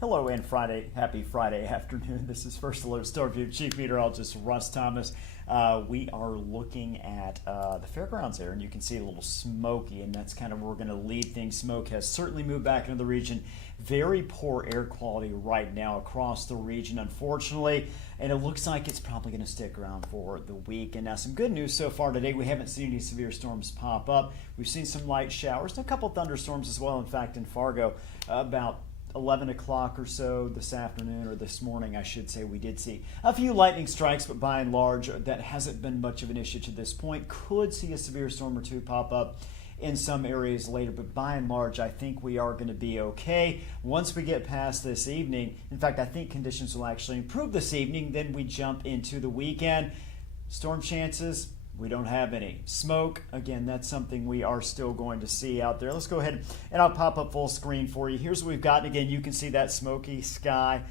Hello and happy Friday afternoon. This is First Alert Storm View Chief Meteorologist Russ Thomas. We are looking at the fairgrounds there, and you can see a little Smoky, and that's kind of where we're going to lead things. Smoke has certainly moved back into the region. Very poor air quality right now across the region, unfortunately, and it looks like it's probably going to stick around for the week. And now some good news so far today. We haven't seen any severe storms pop up. We've seen some light showers and a couple thunderstorms as well. In fact, in Fargo, about 11 o'clock or so this afternoon, or this morning I should say, we did see a few lightning strikes, but by and large that hasn't been much of an issue to this point. Could see a severe storm or two pop up in some areas later, but by and large I think we are going to be okay once we get past this evening. In fact, I think conditions will actually improve this evening. Then we jump into the weekend. Storm chances, we don't have any. Smoke, again, that's something we are still going to see out there. Let's go ahead and I'll pop up full screen for you. Here's what we've got. Again, you can see that smoky sky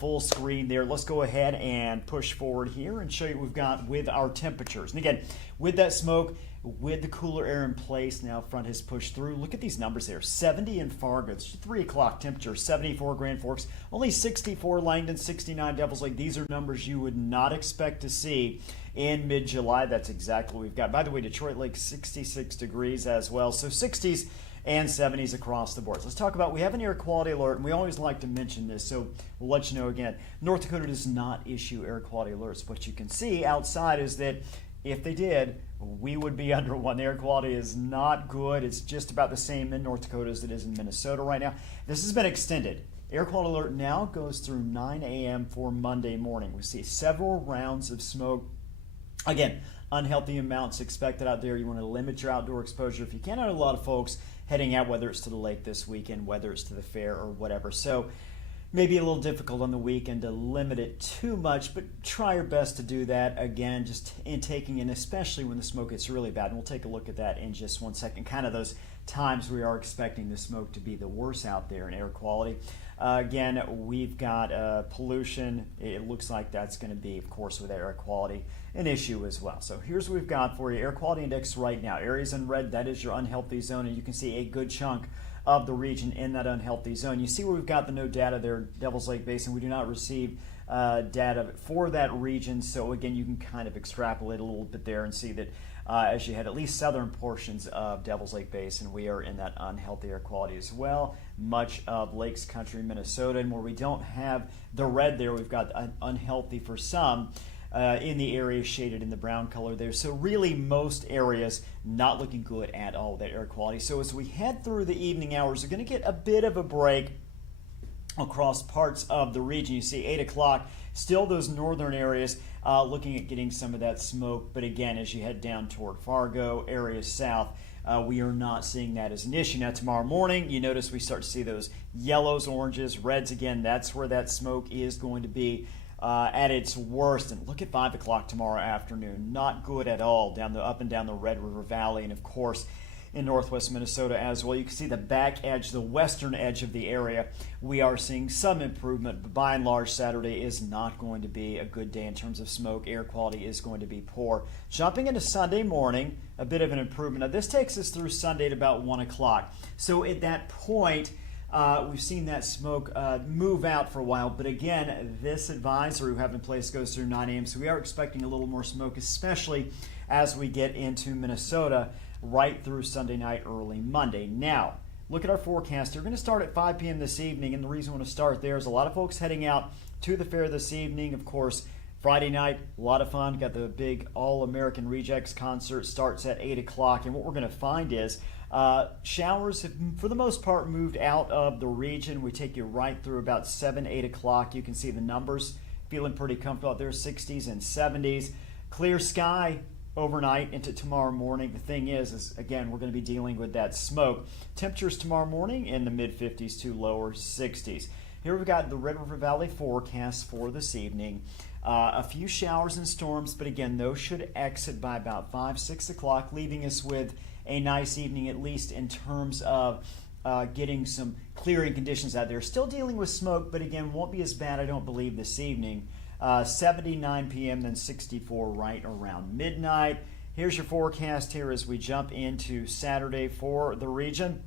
full screen there. Let's go ahead and push forward here and show you what we've got with our temperatures. And again, with that smoke, with the cooler air in place, now front has pushed through. Look at these numbers there. 70 in Fargo, it's 3 o'clock temperature, 74 Grand Forks, only 64 Langdon, 69 Devils Lake. These are numbers you would not expect to see in mid-July. That's exactly what we've got. By the way, Detroit Lake 66 degrees as well. So 60s and 70s across the board. So let's talk about, we have an air quality alert, and we always like to mention this, so we'll let you know again. North Dakota does not issue air quality alerts. What you can see outside is that if they did, we would be under one. The air quality is not good. It's just about the same in North Dakota as it is in Minnesota right now. This has been extended. Air quality alert now goes through 9 a.m. for Monday morning. We see several rounds of smoke. Again, unhealthy amounts expected out there. You want to limit your outdoor exposure if you can. I know a lot of folks heading out, whether it's to the lake this weekend, whether it's to the fair or whatever. So maybe a little difficult on the weekend to limit it too much, but try your best to do that. Again, just in taking in, especially when the smoke gets really bad. And we'll take a look at that in just 1 second. Kind of those times we are expecting the smoke to be the worst out there in air quality. Again, we've got pollution. It looks like that's going to be, of course, with air quality, an issue as well. So here's what we've got for you. Air quality index right now. Areas in red, that is your unhealthy zone, and you can see a good chunk of the region in that unhealthy zone. You see where we've got the no data there, Devils Lake Basin. We do not receive data for that region, so again, you can kind of extrapolate a little bit there and see that as you head at least southern portions of Devils Lake Basin, we are in that unhealthy air quality as well. Much of Lakes Country, Minnesota, and where we don't have the red there, we've got unhealthy for some in the area shaded in the brown color there. So really most areas not looking good at all with that air quality. So as we head through the evening hours, we're going to get a bit of a break across parts of the region. You see 8 o'clock, still those northern areas looking at getting some of that smoke. But again, as you head down toward Fargo, areas south, we are not seeing that as an issue. Now tomorrow morning, you notice we start to see those yellows, oranges, reds again. That's where that smoke is going to be at its worst. And look at 5 o'clock tomorrow afternoon. Not good at all up and down the Red River Valley, and of course in northwest Minnesota as well. You can see the back edge, the western edge of the area. We are seeing some improvement, but by and large Saturday is not going to be a good day in terms of smoke. Air quality is going to be poor. Jumping into Sunday morning, a bit of an improvement. Now this takes us through Sunday at about 1 o'clock. So at that point, we've seen that smoke move out for a while, but again, this advisory we have in place goes through 9 a.m., so we are expecting a little more smoke, especially as we get into Minnesota right through Sunday night, early Monday. Now, look at our forecast. We're going to start at 5 p.m. this evening, and the reason I want to start there is a lot of folks heading out to the fair this evening. Of course, Friday night, a lot of fun. Got the big All-American Rejects concert, starts at 8 o'clock, and what we're going to find is showers have, for the most part, moved out of the region. We take you right through about 7, 8 o'clock. You can see the numbers. Feeling pretty comfortable out there, 60s and 70s. Clear sky overnight into tomorrow morning. The thing is again, we're going to be dealing with that smoke. Temperatures tomorrow morning in the mid-50s to lower 60s. Here we've got the Red River Valley forecast for this evening. A few showers and storms, but again, those should exit by about 5, 6 o'clock, leaving us with a nice evening, at least in terms of getting some clearing conditions out there. Still dealing with smoke, but again, won't be as bad, I don't believe, this evening. 79 p.m., then 64 right around midnight. Here's your forecast here as we jump into Saturday for the region.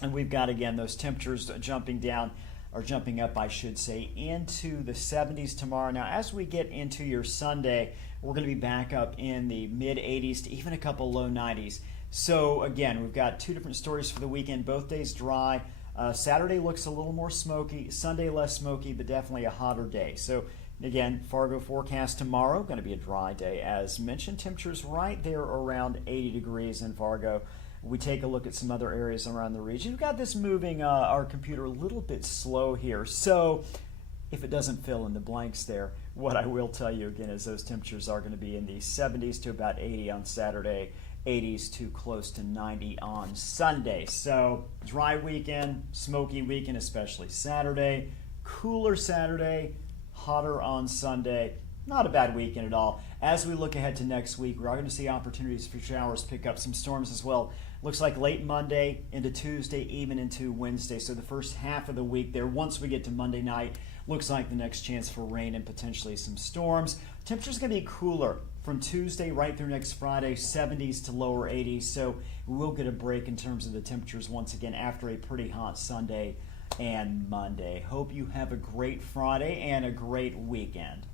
And we've got, again, those temperatures jumping down are jumping up, I should say, into the 70s tomorrow. Now, as we get into your Sunday, we're going to be back up in the mid 80s to even a couple low 90s. So again, we've got two different stories for the weekend. Both days dry. Saturday looks a little more smoky. Sunday less smoky, but definitely a hotter day. So again, Fargo forecast tomorrow, going to be a dry day. As mentioned, temperatures right there around 80 degrees in Fargo. We take a look at some other areas around the region. We've got this moving our computer a little bit slow here. So if it doesn't fill in the blanks there, what I will tell you again is those temperatures are going to be in the 70s to about 80 on Saturday, 80s to close to 90 on Sunday. So dry weekend, smoky weekend, especially Saturday, cooler Saturday, hotter on Sunday. Not a bad weekend at all. As we look ahead to next week, we are going to see opportunities for showers pick up, some storms as well. Looks like late Monday into Tuesday, even into Wednesday. So the first half of the week there, once we get to Monday night, looks like the next chance for rain and potentially some storms. Temperature's going to be cooler from Tuesday right through next Friday, 70s to lower 80s. So we will get a break in terms of the temperatures once again after a pretty hot Sunday and Monday. Hope you have a great Friday and a great weekend.